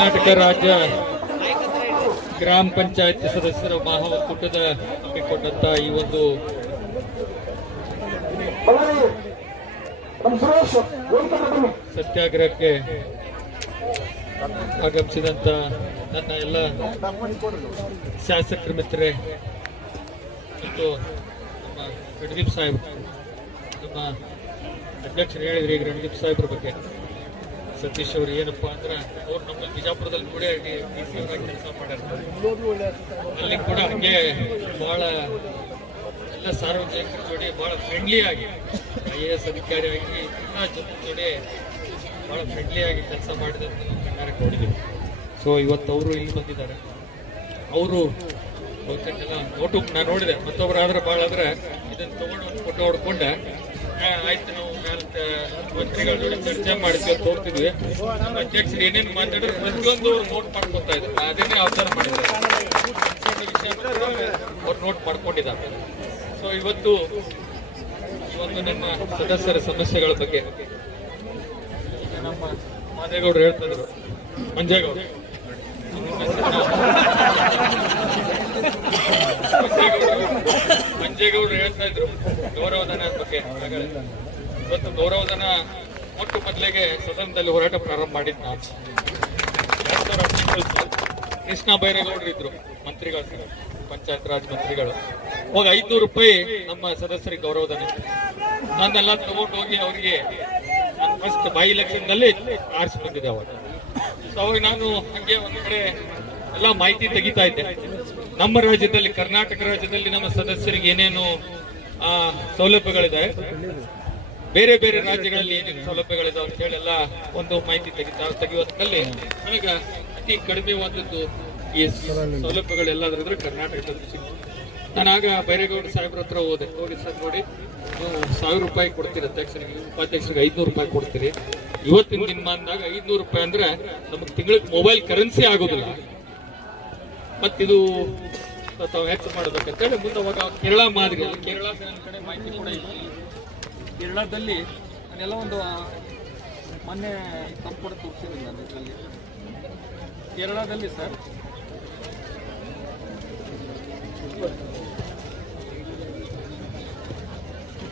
ಕರ್ನಾಟಕ ರಾಜ್ಯ ಗ್ರಾಮ ಪಂಚಾಯತ್ ಸದಸ್ಯರ ಮಹಾ ಒಕ್ಕೂಟದ ಹಮ್ಮಿಕೊಂಡಂತ ಈ ಒಂದು ಸತ್ಯಾಗ್ರಹಕ್ಕೆ ಆಗಮಿಸಿದಂತ ನನ್ನ ಎಲ್ಲ ಶಾಸಕರ ಮಿತ್ರರೇ ಮತ್ತು ನಮ್ಮ ರಣದೀಪ್ ಸಾಹೇಬ್, ನಮ್ಮ ಅಧ್ಯಕ್ಷರು ಹೇಳಿದ್ರಿ ಈಗ ರಣದೀಪ್ ಸಾಹೇಬ್ರ ಬಗ್ಗೆ. ಸತೀಶ್ ಅವರು ಏನಪ್ಪ ಅಂದ್ರೆ ಅವ್ರು ನಮ್ಮ ಬಿಜಾಪುರದಲ್ಲಿ ಕೂಡ ಡಿ ಸಿ ಅವರಾಗಿ ಕೆಲಸ ಮಾಡ್ಯಾರ ಅಲ್ಲಿ ಕೂಡ ಹಂಗೆ ಬಹಳ ಎಲ್ಲ ಸಾರ್ವಜನಿಕರ ಜೋಡಿ ಬಹಳ ಫ್ರೆಂಡ್ಲಿ ಆಗಿ ಐ ಎ ಎಸ್ ಅಧಿಕಾರಿಯಾಗಿ ಎಲ್ಲ ಜೊತೆ ಜೋಡಿ ಬಹಳ ಫ್ರೆಂಡ್ಲಿ ಆಗಿ ಕೆಲಸ ಮಾಡಿದಂತ ನಾವು ಕಣ್ಣಾರೆ ನೋಡಿದ್ದೀವಿ ಸೊ ಇವತ್ತು ಅವರು ಇಲ್ಲಿ ಬಂದಿದ್ದಾರೆ. ಅವರು ಬಹುತೇಕ ನೋಟು ನಾನು ನೋಡಿದೆ. ಮತ್ತೊಬ್ರು ಆದ್ರೆ ಭಾಳ ಆದ್ರೆ ಇದನ್ನು ತಗೊಂಡು ಫೋಟೋ ಹೊಡ್ಕೊಂಡೆ. ಆಯ್ತು, ನಾವು ಮಂತ್ರಿಗಳ ಜೊತೆ ಚರ್ಚೆ ಮಾಡ್ಕೊಂಡು ಹೋಗ್ತಿದ್ವಿ ಅಧ್ಯಕ್ಷರು ಏನೇನು ಮಾತಾಡಿದ್ರು ಪ್ರತಿಯೊಂದು ನೋಟ್ ಮಾಡ್ಕೊತಾ ಇದ್ರು. ಅದನ್ನೇ ಅವಸರ ಮಾಡಿದ್ದಾರೆ. ಅವ್ರು ನೋಟ್ ಮಾಡ್ಕೊಂಡಿದ್ದಾರೆ. ಸೊ ಇವತ್ತು ಒಂದು ನಮ್ಮ ಸದಸ್ಯರ ಸಮಸ್ಯೆಗಳ ಬಗ್ಗೆ ನಮ್ಮ ಮಾದೇಗೌಡರು ಹೇಳ್ತಾ ಇದ್ರು. ಮಂಜೇಗೌಡರು. ಮಂಜೇಗೌಡರು ಹೇಳ್ತಾ ಇದ್ರು, ಗೌರವಧನ ಬಗ್ಗೆ. ಇವತ್ತು ಗೌರವಧನ ಮೊಟ್ಟ ಮೊದಲಿಗೆ ಸದನದಲ್ಲಿ ಹೋರಾಟ ಪ್ರಾರಂಭ ಮಾಡಿದ್ದು ನಾವು ಕೃಷ್ಣ ಬೈರೇಗೌಡರು ಇದ್ರು, ಮಂತ್ರಿಗಳು, ಪಂಚಾಯತ್ ರಾಜ್ ಮಂತ್ರಿಗಳು. ಅವಾಗ ಐದ್ನೂರು ರೂಪಾಯಿ ನಮ್ಮ ಸದಸ್ಯರಿಗೆ ಗೌರವಧನ. ನನ್ನೆಲ್ಲ ನಾನೆಲ್ಲ ತಗೊಂಡು ಹೋಗಿ ಅವರಿಗೆ ನಾನು ಫಸ್ಟ್ ಬೈ ಎಲೆಕ್ಷನ್ನಲ್ಲಿ ಆರಿಸಿ ಬಂದಿದ್ದೆ ಅವಾಗ. ಸೊ ಅವಾಗ ನಾನು ಹಂಗೆ ಒಂದು ಕಡೆ ಎಲ್ಲ ಮಾಹಿತಿ ತೆಗಿತಾ ಇದ್ದೆ. ನಮ್ಮ ರಾಜ್ಯದಲ್ಲಿ, ಕರ್ನಾಟಕ ರಾಜ್ಯದಲ್ಲಿ ನಮ್ಮ ಸದಸ್ಯರಿಗೆ ಏನೇನು ಸೌಲಭ್ಯಗಳಿದೆ ಬೇರೆ ಬೇರೆ ರಾಜ್ಯಗಳಲ್ಲಿ ಏನೇನು ಸೌಲಭ್ಯಗಳಿದಾವೆ ಅಂತ ಎಲ್ಲ ಒಂದು ಮಾಹಿತಿ ತೆಗಿತಾ ತೆಗೆಯುವುದರಲ್ಲಿ ನನಗೆ ಅತಿ ಕಡಿಮೆವಾದದ್ದು ಈ ಸೌಲಭ್ಯಗಳೆಲ್ಲಾದ್ರೂ ಕರ್ನಾಟಕದಲ್ಲಿ ಸಿಗ್ತದೆ ನಾನು ಆಗ ಬೈರೇಗೌಡ ಸಾಹೇಬ್ರ ಹತ್ರ ಹೋದೆ. ನೋಡಿ ಸರ್ ನೋಡಿ ಸಾವಿರ ರೂಪಾಯಿ ಕೊಡ್ತೀರಿ ಅಧ್ಯಕ್ಷರಿಗೆ, ಉಪಾಧ್ಯಕ್ಷರಿಗೆ ಐದ್ನೂರು ರೂಪಾಯಿ ಕೊಡ್ತೀರಿ. ಇವತ್ತಿನ ದಿನ ಅಂದಾಗ ಐದ್ನೂರು ರೂಪಾಯಿ ಅಂದ್ರೆ ನಮಗೆ ತಿಂಗಳಿಗೆ ಮೊಬೈಲ್ ಕರೆನ್ಸಿ ಆಗೋದಿಲ್ಲ. ಮತ್ತಿದು, ತಾವು ಹೆಚ್ಚು ಮಾಡ್ಬೇಕಂತೇಳಿ ಮುಂದೆ ಅವಾಗ ಕೇರಳ ಮಾದರಿ ಕೇರಳ ಕಡೆ ಮಾಹಿತಿ ಕೂಡ ಇದೆ. ಕೇರಳದಲ್ಲಿ ನಾನೆಲ್ಲ ಒಂದು ಮೊನ್ನೆ ತಪ್ಪು ತೋರಿಸಿದ್ದೀನಿ ನಾನು ಇದರಲ್ಲಿ ಕೇರಳದಲ್ಲಿ ಸರ್.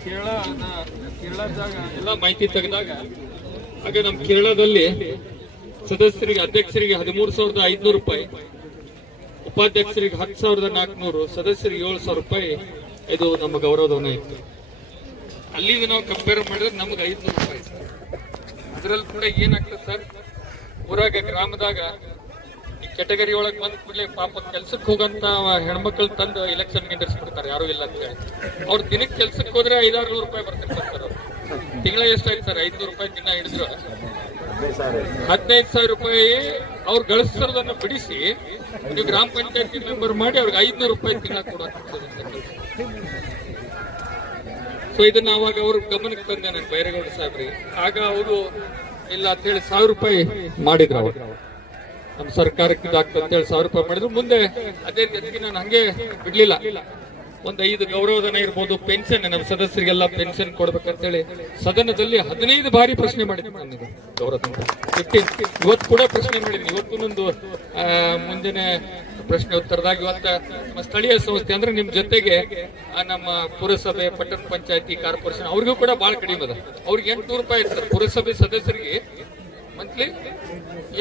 ಕೇರಳ ಕೇರಳದಾಗ ಎಲ್ಲ ಮಾಹಿತಿ ತೆಗೆದಾಗ, ಹಾಗೆ ನಮ್ಮ ಕೇರಳದಲ್ಲಿ ಸದಸ್ಯರಿಗೆ, ಅಧ್ಯಕ್ಷರಿಗೆ ಹದಿಮೂರು ಸಾವಿರದ ಐದುನೂರು ರೂಪಾಯಿ ಉಪಾಧ್ಯಕ್ಷರಿಗೆ ಹತ್ತು ಸಾವಿರದ ನಾಲ್ಕುನೂರು ಸದಸ್ಯರಿಗೆ ಏಳು ಸಾವಿರ ರೂಪಾಯಿ. ಇದು ನಮ್ಮ ಗೌರವಧನ ಇತ್ತು. ಅಲ್ಲಿಗೆ ನಾವು ಕಂಪೇರ್ ಮಾಡಿದ್ರೆ ನಮ್ಗೆ ಐದುನೂರು ರೂಪಾಯಿ ಅದರಲ್ಲಿ ಕೂಡ ಏನಾಗ್ತದೆ ಸರ್? ಊರಾಗ, ಗ್ರಾಮದಾಗ ಈ ಕೆಟಗರಿ ಒಳಗೆ ಬಂದ ಕೂಡಲೇ ಪಾಪ ಕೆಲ್ಸಕ್ಕೆ ಹೋಗಂತ ಹೆಣ್ಮಕ್ಳು ತಂದು ಎಲೆಕ್ಷನ್ ನಿಂದಿರ್ಸ್ಬಿಡ್ತಾರೆ. ಯಾರು ಇಲ್ಲ ಅಂತ ಹೇಳಿ. ಅವ್ರು ದಿನಕ್ಕೆ ಕೆಲ್ಸಕ್ಕೆ ಹೋದ್ರೆ ಐದಾರು ನೂರು ರೂಪಾಯಿ ಬರ್ತಿರ್ತಾರೆ ಸರ್ ತಿಂಗಳ ಎಷ್ಟಾಯ್ತು ಸರ್? ಐದ್ನೂರು ರೂಪಾಯಿ ದಿನ ಹಿಡಿದ್ರು ಹದಿನೈದು ಸಾವಿರ ರೂಪಾಯಿ ಅವ್ರು ಗಳಿಸೋದನ್ನ ಬಿಡಿಸಿ ನೀವು ಗ್ರಾಮ ಪಂಚಾಯತಿ ಮೆಂಬರ್ ಮಾಡಿ ಅವ್ರಿಗೆ ಐದ್ನೂರು ರೂಪಾಯಿ ತಿನ್ನ ಕೊಡೋದು ಸೊ ಇದನ್ನ ಅವಾಗ ಅವ್ರ ಗಮನಕ್ಕೆ ತಂದೆ ನಾನು ಬೈರೇಗೌಡ ಸಾಹೇಬ್ರಿ. ಆಗ ಅವರು ಇಲ್ಲ ಅಂತ ಹೇಳಿ ಸಾವಿರ ರೂಪಾಯಿ ಮಾಡಿದ್ರು ಅವರು ನಮ್ಮ ಸರ್ಕಾರಕ್ಕೆ ಇದಾಗ್ತದೆ ಅಂತ ಸಾವಿರ ರೂಪಾಯಿ ಮಾಡಿದ್ರು. ಮುಂದೆ ಅದೇ ರೀತಿ ನಾನು ಹಂಗೆ ಬಿಡ್ಲಿಲ್ಲ. ಒಂದು ಐದು ಗೌರವಧನ ಇರ್ಬೋದು ಪೆನ್ಷನ್ ನಮ್ಮ ಸದಸ್ಯರಿಗೆಲ್ಲ ಪೆನ್ಷನ್ ಕೊಡ್ಬೇಕಂತೇಳಿ ಸದನದಲ್ಲಿ ಹದಿನೈದು ಬಾರಿ ಪ್ರಶ್ನೆ ಮಾಡಿದ್ದೀನಿ ಗೌರವ ಗೌರವಧನ. ಫಿಫ್ಟೀನ್ ಇವತ್ತು ಕೂಡ ಪ್ರಶ್ನೆ ಮಾಡಿದ್ದೀನಿ. ಇವತ್ತು ನಂದು ಆ, ಮುಂದಿನ ಪ್ರಶ್ನೆ ಉತ್ತರದಾಗ ಇವತ್ತ ನಮ್ಮ ಸ್ಥಳೀಯ ಸಂಸ್ಥೆ ಅಂದ್ರೆ ನಿಮ್ಮ ಜೊತೆಗೆ ನಮ್ಮ ಪುರಸಭೆ ಪಟ್ಟಣ ಪಂಚಾಯತಿ ಕಾರ್ಪೊರೇಷನ್ ಅವ್ರಿಗೂ ಕೂಡ ಬಹಳ ಕಡಿಮೆ ಅದ. ಅವ್ರಿಗೆ ಎಂಟುನೂರು ರೂಪಾಯಿ ಇರ್ತದೆ. ಪುರಸಭೆ ಸದಸ್ಯರಿಗೆ ಮಂತ್ಲಿ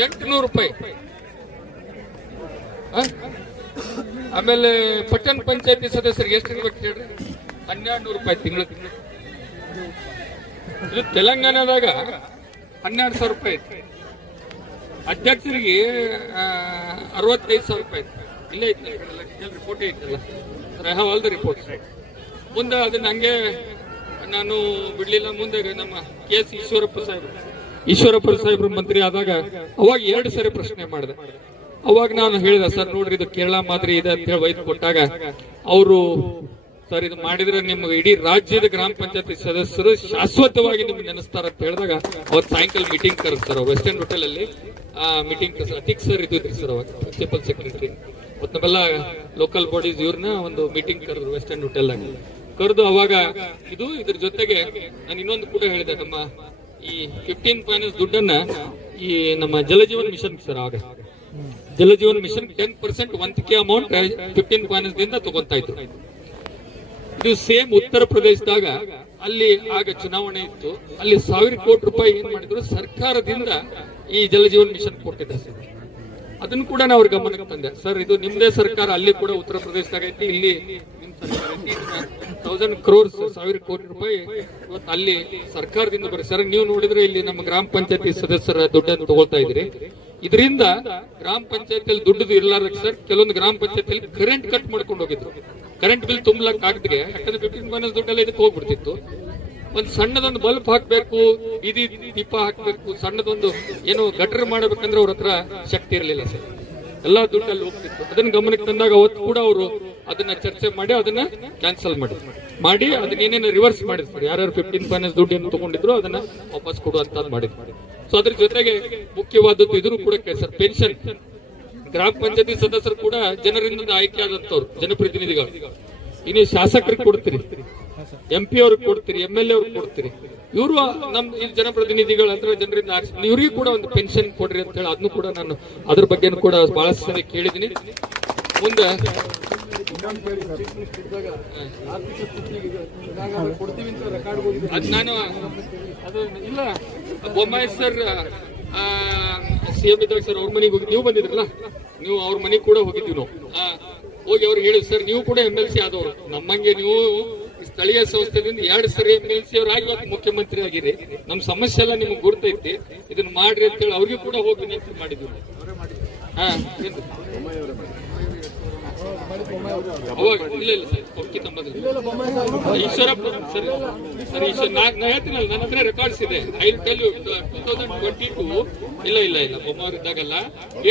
ಎಂಟುನೂರು ರೂಪಾಯಿ? ಆಮೇಲೆ ಪಟ್ಟಣ ಪಂಚಾಯತಿ ಸದಸ್ಯರಿಗೆ ಎಷ್ಟು ಇರ್ಬೇಕು ಹೇಳ್ರಿ? ಹನ್ನೆರಡು ನೂರು ರೂಪಾಯಿ ತಿಂಗಳು. ಇದು ತೆಲಂಗಾಣದಾಗ ಹನ್ನೆರಡು ಸಾವಿರ ರೂಪಾಯಿ ಐತಿ. ಅಧ್ಯಕ್ಷರಿಗೆ ಅರವತ್ತೈದು ಸಾವಿರ ರೂಪಾಯಿ ಐತಿ. ಇಲ್ಲೇ ಐತಿ ರಿಪೋರ್ಟ್ ಐತಲ್ಲ. ಐ ರಿಪೋರ್ಟ್ ಮುಂದೆ ಅದನ್ನ ಹಂಗೆ ನಾನು ಬಿಡ್ಲಿಲ್ಲ. ಮುಂದೆ ನಮ್ಮ ಕೆ ಎಸ್ ಈಶ್ವರಪ್ಪ ಸಾಹೇಬ್ರು. ಈಶ್ವರಪ್ಪ ಸಾಹೇಬ್ರು ಮಂತ್ರಿ ಆದಾಗ ಅವಾಗ ಎರಡು ಸರಿ ಪ್ರಶ್ನೆ ಮಾಡಿದೆ. ಅವಾಗ ನಾನು ಹೇಳಿದೆ, ಸರ್, ನೋಡ್ರಿ, ಇದು ಕೇರಳ ಮಾದರಿ ಇದೆ ಅಂತ ಹೇಳಿ ವೈದ್ ಕೊಟ್ಟಾಗ ಅವರು, ಸರ್, ಇದು ಮಾಡಿದ್ರೆ ನಿಮ್ಗೆ ಇಡೀ ರಾಜ್ಯದ ಗ್ರಾಮ ಪಂಚಾಯತಿ ಸದಸ್ಯರು ಶಾಶ್ವತವಾಗಿ ನಿಮ್ಗೆ ನೆನೆಸ್ತಾರ ಅಂತ ಹೇಳಿದಾಗ ಅವತ್ತು ಸಾಯಂಕಾಲ ಮೀಟಿಂಗ್ ಕರೆಸ್ತಾರ ವೆಸ್ಟರ್ನ್ ಹೋಟೆಲ್ ಅಲ್ಲಿ, ಆ ಮೀಟಿಂಗ್ ಅತಿಕ್ ಸರ್ ಇದ್ದಿದ್ರಿ ಸರ್ ಅವಾಗ ಪ್ರಿನ್ಸಿಪಲ್ ಸೆಕ್ರೆಟರಿ ಮತ್ತು ನಮ್ಮೆಲ್ಲ ಲೋಕಲ್ ಬಾಡೀಸ್ ಇವ್ರನ್ನ ಒಂದು ಮೀಟಿಂಗ್ ಕರೆದ್ರು ವೆಸ್ಟರ್ನ್ ಹೋಟೆಲ್ ಕರೆದು ಅವಾಗ, ಇದು ಇದ್ರ ಜೊತೆಗೆ ನಾನು ಇನ್ನೊಂದು ಕೂಡ ಹೇಳಿದೆ, ನಮ್ಮ ಈ ಫಿಫ್ಟೀನ್ ಫೈನಾನ್ಸ್ ದುಡ್ಡನ್ನ ಈ ನಮ್ಮ ಜಲಜೀವನ್ ಮಿಷನ್ ಸರ್ ಆಗ ಜಲಜೀವನ್ ಮಿಷನ್ ಟೆನ್ ಪರ್ಸೆಂಟ್ ವಂತಿಕೆ ಅಮೌಂಟ್ ಫಿಫ್ಟೀನ್ ಫೈನಾನ್ಸ್ ದಿಂದ ತಗೊಂತಾ ಇದ್ರು. ಇದು ಸೇಮ್ ಉತ್ತರ ಪ್ರದೇಶದಾಗ ಅಲ್ಲಿ ಆಗ ಚುನಾವಣೆ ಇತ್ತು. ಅಲ್ಲಿ ಸಾವಿರ ಕೋಟಿ ರೂಪಾಯಿ ಏನ್ ಮಾಡಿದ್ರು? ಸರ್ಕಾರದಿಂದ ಈ ಜಲಜೀವನ್ ಮಿಷನ್ ಕೊಟ್ಟಿದ್ದಾರೆ ಅದನ್ನು ಕೂಡ ನಾವು ಅವ್ರ ಗಮನಕ್ಕೆ ತಂದೆ. ಸರ್, ಇದು ನಿಮ್ದೇ ಸರ್ಕಾರ, ಅಲ್ಲಿ ಕೂಡ ಉತ್ತರ ಪ್ರದೇಶದಾಗ ಐತಿ. ಇಲ್ಲಿ ತೌಸಂಡ್ ಕ್ರೋರ್ಸ್ ಸಾವಿರ ಕೋಟಿ ರೂಪಾಯಿ ಇವತ್ತು ಅಲ್ಲಿ ಸರ್ಕಾರದಿಂದ ಬರೀ ಸರ್, ನೀವು ನೋಡಿದ್ರೆ ಇಲ್ಲಿ ನಮ್ಮ ಗ್ರಾಮ ಪಂಚಾಯತಿ ಸದಸ್ಯರ ದುಡ್ಡನ್ನು ತಗೊಳ್ತಾ ಇದ್ರಿ ಇದರಿಂದ ಗ್ರಾಮ ಪಂಚಾಯತಿಯಲ್ಲಿ ದುಡ್ಡು ಇರ್ಲಾರ್ದಕ್ಕೆ ಸರ್, ಕೆಲವೊಂದು ಗ್ರಾಮ ಪಂಚಾಯತಿಯಲ್ಲಿ ಕರೆಂಟ್ ಕಟ್ ಮಾಡ್ಕೊಂಡು ಹೋಗಿದ್ರು. ಕರೆಂಟ್ ಬಿಲ್ ತುಂಬಲಕ್ ಆಗದೆ ಯಾಕಂದ್ರೆ ಫಿಫ್ಟೀನ್ ಮೈನಸ್ ದುಡ್ಡೆಲ್ಲ ಇದಕ್ಕೆ ಹೋಗ್ಬಿಡ್ತಿತ್ತು. ಒಂದ್ ಸಣ್ಣದೊಂದು ಬಲ್ಬ್ ಹಾಕಬೇಕು, ಬೀದಿ ದೀಪ ಹಾಕಬೇಕು, ಸಣ್ಣದೊಂದು ಏನು ಗಟರ್ ಮಾಡಬೇಕಂದ್ರೆ ಅವ್ರ ಹತ್ರ ಶಕ್ತಿ ಇರಲಿಲ್ಲ ಸರ್. ಎಲ್ಲಾ ದುಡ್ಡಲ್ಲಿ ಹೋಗ್ತಿತ್ತು. ಅದನ್ನ ಗಮನಕ್ಕೆ ತಂದಾಗ ಅವತ್ತು ಕೂಡ ಅವರು ಅದನ್ನ ಚರ್ಚೆ ಮಾಡಿ, ಅದನ್ನ ಕ್ಯಾನ್ಸಲ್ ಮಾಡಿ. ಮಾಡಿ, ಅದನ್ನ ಏನೇನು ರಿವರ್ಸ್ ಮಾಡಿದ್ರು. ಯಾರ್ಯಾರು ಫಿಫ್ಟೀನ್ ಫೈನಾನ್ಸ್ ದುಡ್ಡು ಏನು ತಗೊಂಡಿದ್ರು, ಅದನ್ನ ವಾಪಸ್ ಕೊಡುವಂತ ಮಾಡಿದ್ರು. ಸೊ ಅದ್ರ ಜೊತೆಗೆ ಮುಖ್ಯವಾದದ್ದು ಇದನ್ನು ಕೂಡ ಸರ್ ಪೆನ್ಷನ್ ಗ್ರಾಮ ಪಂಚಾಯತಿ ಸದಸ್ಯರು ಕೂಡ ಜನರಿಂದ ಆಯ್ಕೆ ಆದಂತವ್ರು, ಜನಪ್ರತಿನಿಧಿಗಳು. ಇನ್ನು ಶಾಸಕರಿಗೆ ಕೊಡ್ತೀರಿ. ಎಂ ಪಿ ಅವ್ರಿಗೆ ಕೊಡ್ತೀರಿ ಎಂ ಎಲ್ ಎ ಕೊಡ್ತೀರಿ. ಇವರು ನಮ್ ಜನಪ್ರತಿನಿಧಿಗಳು ಅಂದ್ರೆ ಜನರಿಂದ ಇವ್ರಿಗೆ ಕೂಡ ಒಂದು ಪೆನ್ಷನ್ ಕೊಡ್ರಿ ಅಂತ ಹೇಳಿ ಅದನ್ನು ಕೂಡ ನಾನು ಅದ್ರ ಬಗ್ಗೆ ಕೂಡ ಬಹಳಷ್ಟು ಸರಿ ಕೇಳಿದೀನಿ ಮುಂದೆ ನಾನು ಇಲ್ಲ. ಬೊಮ್ಮಾಯಿ ಸರ್ ಸಿಎಂ ಇದ್ದಾಗ ಸರ್ ಅವ್ರ ಮನೆಗೆ ಹೋಗಿ ನೀವು ಬಂದಿದ್ರಲ್ಲ? ನೀವು ಅವ್ರ ಮನೆಗೆ ಕೂಡ ಹೋಗಿದ್ದೀವಿ ನಾವು. ಹೋಗಿ ಅವ್ರಿಗೆ ಹೇಳಿ ಸರ್, ನೀವು ಕೂಡ ಎಂ ಎಲ್ ಸಿ ಆದವರು. ನಮ್ಮಂಗೆ ನೀವು ಸ್ಥಳೀಯ ಸಂಸ್ಥೆದಿಂದ ಎರಡು ಸರಿ ಎಂ ಎಲ್ ಸಿ ಅವರಾಗಿ ಇವತ್ತು ಮುಖ್ಯಮಂತ್ರಿ ಆಗಿರಿ. ನಮ್ಮ ಸಮಸ್ಯೆ ಎಲ್ಲ ನಿಮ್ಗೆ ಗುರ್ತೈತಿ. ಇದನ್ನ ಮಾಡ್ರಿ ಅಂತ ಹೇಳಿ ಅವ್ರಿಗೂ ಕೂಡ ಹೋಗಿ ನಿಂತು ಮಾಡಿದ್ವಿ. ಹಾ? ಅವಾಗ ಇಲ್ಲ ಇಲ್ಲ, ಸರ್. ಓಕೆ ತಮ್ಮದಿಲ್ಲ ಈಶ್ವರಪ್ಪ, ಸರಿ. ಸರ್, ಈಶ್ವರ, ನಾ ನಾ ಹೇಳ್ತೀನಲ್ಲ, ನನ್ನ ಹತ್ರ ರೆಕಾರ್ಡ್ಸ್ ಇದೆ. I tell you two thousand twenty two ಇಲ್ಲ ಇಲ್ಲ ಇಲ್ಲ ಬೊಮ್ಮಾರ್ ಇದ್ದಾಗಲ್ಲ.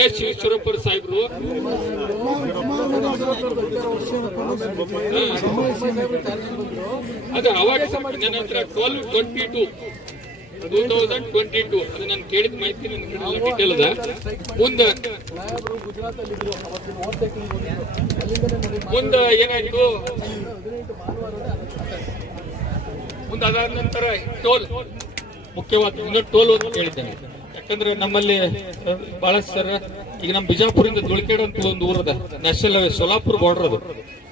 ಎಸ್ ಈಶ್ವರಪ್ಪ ಸಾಹೇಬ್ರು. ಅದು ಅವಾಗ ನನ್ನ ಹತ್ರ twelve twenty two two thousand twenty two ಅದು ನಾನು ಕೇಳಿದ ಮಾಹಿತಿ ನನ್ನ ಡೀಟೇಲ್ ಅದ. ಮುಂದೆ ಮುಂದೆ ಏನಾಯ್ತು? ಮುಂದೆ ಅದಾದ ನಂತರ ಟೋಲ್ ಮುಖ್ಯವಾದ ಟೋಲ್ ಅಂತ ಹೇಳಿದ್ದೇನೆ ಯಾಕಂದ್ರೆ ನಮ್ಮಲ್ಲಿ ಬಹಳಷ್ಟು ಸರ್ ಈಗ ನಮ್ಮ ಬಿಜಾಪುರಿಂದ ದುಳ್ಕೇಡ್ ಅಂತ ಒಂದು ಊರದ ನ್ಯಾಷನಲ್ ಹೈವೇ ಸೋಲಾಪುರ ಬಾರ್ಡರ್ ಅದು.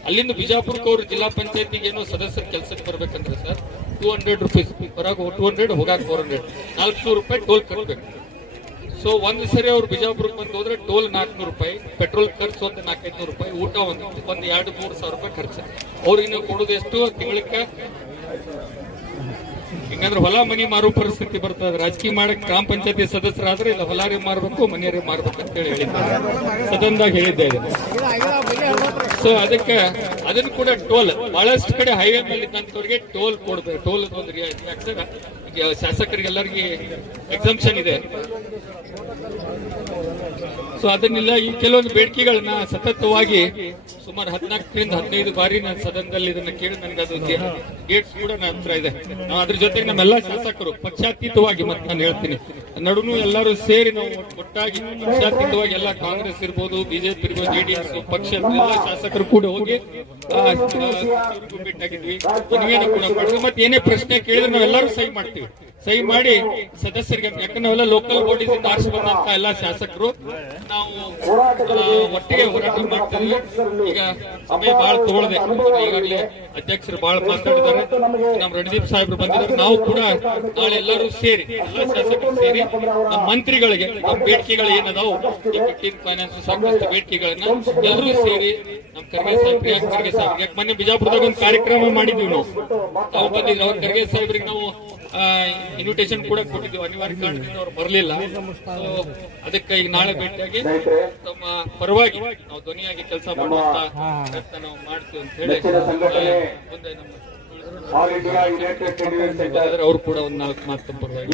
ಅಲ್ಲಿಂದ ಬಿಜಾಪುರಕ್ಕೆ ಅವರು ಜಿಲ್ಲಾ ಪಂಚಾಯತಿಗೆ ಏನೋ ಸದಸ್ಯರ ಕೆಲಸಕ್ಕೆ ಬರ್ಬೇಕಂದ್ರೆ ಸರ್ ಟೂ ಹಂಡ್ರೆಡ್ ರುಪೀಸ್ ಹೊರಗೆ ಟೂ ಹಂಡ್ರೆಡ್ ಹೋಗಾಕ ಫೋರ್ ಹಂಡ್ರೆಡ್ ನಾಲ್ಕುನೂರು ರೂಪಾಯಿ ಟೋಲ್ ಕಟ್ಟಬೇಕು ಸೊ ಒಂದು ಸರಿ ಅವ್ರು ಬಿಜಾಪುರಕ್ಕೆ ಬಂದು ಹೋದ್ರೆ ಟೋಲ್ ನಾಲ್ಕುನೂರು ರೂಪಾಯಿ, ಪೆಟ್ರೋಲ್ ಖರ್ಚು ಒಂದು ನಾಲ್ಕೈದು ರೂಪಾಯಿ, ಊಟ ಒಂದು ಒಂದು ಎರಡು ಮೂರು ಸಾವಿರ ರೂಪಾಯಿ ಖರ್ಚು. ಅವ್ರಿಗೆ ಕೊಡೋದು ಎಷ್ಟು ತಿಂಗಳಿಗೆ ಹಿಂಗಂದ್ರೆ ಹೊಲ ಮನಿ ಮಾರುವ ಪರಿಸ್ಥಿತಿ ಬರ್ತದೆ ರಾಜಕೀಯ ಮಾಡಕ್ ಗ್ರಾಮ ಪಂಚಾಯತಿ ಸದಸ್ಯರಾದ್ರೆ ಇಲ್ಲ ಹೊಲಾರಿ ಮಾರ್ಬೇಕು ಮನೆಯರೇ ಮಾರ್ಬೇಕು ಅಂತ ಹೇಳಿ ಹೇಳಿದ್ದಾರೆ. ಸದನದಾಗ ಹೇಳಿದ್ದೆ ಸೊ ಅದಕ್ಕೆ ಅದನ್ನು ಕೂಡ ಟೋಲ್, ಬಹಳಷ್ಟು ಕಡೆ ಹೈವೇ ಮೇಲೆ ಇದ್ದಂಥವ್ರಿಗೆ ಟೋಲ್ ಕೊಡ್ತಾರೆ. ಟೋಲ್ ಒಂದು ಯಾಕಂದ್ರೆ ಶಾಸಕರಿಗೆಲ್ಲರಿಗೆ ಎಕ್ಸಾಮ್ಷನ್ ಇದೆ. ಸೊ ಅದನ್ನೆಲ್ಲ ಈ ಕೆಲವೊಂದು ಬೇಡಿಕೆಗಳನ್ನ ಸತತವಾಗಿ ಸುಮಾರು ಹದಿನಾಲ್ಕರಿಂದ ಹದಿನೈದು ಬಾರಿ ನಾನು ಸದನದಲ್ಲಿ ಇದನ್ನ ಕೇಳಿ ನನಗೆ ಅದು ಗೇಟ್ಸ್ ಕೂಡ ನನ್ನ ಹತ್ರ ಇದೆ. ನಾವು ಅದ್ರ ಜೊತೆಗೆ ನಮ್ಮೆಲ್ಲ ಶಾಸಕರು ಪಕ್ಷಾತೀತವಾಗಿ ಮತ್ತೆ ನಾನು ಹೇಳ್ತೀನಿ. ನಡುನು ಎಲ್ಲರೂ ಸೇರಿ ನಾವು ಒಟ್ಟಾಗಿ ಪಕ್ಷಾತೀತವಾಗಿ ಎಲ್ಲ ಕಾಂಗ್ರೆಸ್ ಇರ್ಬೋದು ಬಿಜೆಪಿ ಇರ್ಬೋದು ಜೆಡಿಎಸ್ ಪಕ್ಷ ಎಲ್ಲ ಶಾಸಕರು ಕೂಡ ಹೋಗಿ ಆ, ಆಗಿದ್ವಿ ಮನವಿಯನ್ನು ಕೂಡ ಮತ್ತೆ ಏನೇ ಪ್ರಶ್ನೆ ಕೇಳಿದ್ರೆ ನಾವೆಲ್ಲರೂ ಸಹಿ ಮಾಡ್ತೀವಿ. ಸಹಿ ಮಾಡಿ ಸದಸ್ಯರಿಗೆ ಯಾಕಂದ್ರೆ ಲೋಕಲ್ ಬಾಡೀಸ್ ಇಂದ ಬಂದಂತ ಎಲ್ಲ ಶಾಸಕರು. ನಾವು ಒಟ್ಟಿಗೆ ಹೋರಾಟ ಮಾಡ್ತೀವಿ ಈಗ ಸಮಯ ಬಹಳ ತಗೊಳ್ಳದೆ ಈಗಾಗಲೇ ಅಧ್ಯಕ್ಷರು ಬಹಳ ಮಾತಾಡಿದ್ದಾರೆ. ನಮ್ಮ ರಣದೀಪ್ ಸಾಹೇಬ್ರು ಬಂದಿದ್ದಾರೆ. ನಾವು ಕೂಡ ನಾಳೆ ಎಲ್ಲರೂ ಸೇರಿ, ಎಲ್ಲ ಶಾಸಕರು ಸೇರಿ ನಮ್ಮ ಮಂತ್ರಿಗಳಿಗೆ, ನಮ್ಮ ಬೇಡಿಕೆಗಳು ಏನದಾವು, ಈ ಫೈನಾನ್ಸ್ ಸಾಕಷ್ಟು ಬೇಡಿಕೆಗಳನ್ನ ಎಲ್ಲರೂ ಸೇರಿ ನಮ್ಮ ಖರ್ಗೆ ಸಾಹೇಬ್ರಿಗೆ, ಯಾಕೆ ಖರ್ಗೆ ಸಾಹೇಬ್ರಿಗೆ, ಯಾಕೆ ಮೊನ್ನೆ ಬಿಜಾಪುರದಾಗ ಒಂದು ಕಾರ್ಯಕ್ರಮ ಮಾಡಿದ್ವಿ ನಾವು. ಅವ್ರು ಬಂದಿದ್ರು. ಅವ್ರ ಖರ್ಗೆ ಸಾಹೇಬ್ರಿಗೆ ನಾವು ಇನ್ವಿಟೇಷನ್ ಕೂಡ ಕೊಟ್ಟಿದ್ದೀವಿ. ಅನಿವಾರ್ಯ ಕಾರಣದಿಂದ ಅವ್ರು ಬರಲಿಲ್ಲ. ಅದಕ್ಕೆ ಈಗ ನಾಳೆ ಭೇಟಿಯಾಗಿ ತಮ್ಮ ಪರವಾಗಿ ನಾವು ಧ್ವನಿಯಾಗಿ ಕೆಲಸ ಮಾಡುವಂತ ಪ್ರಯತ್ನ ನಾವು ಮಾಡ್ತೀವಿ ಅಂತ ಹೇಳಿ ಮುಂದೆ ನಮ್ಮ ಅವರು ಕೂಡ ಒಂದು ನಾಲ್ಕು ಮಾತು ಪರವಾಗಿ.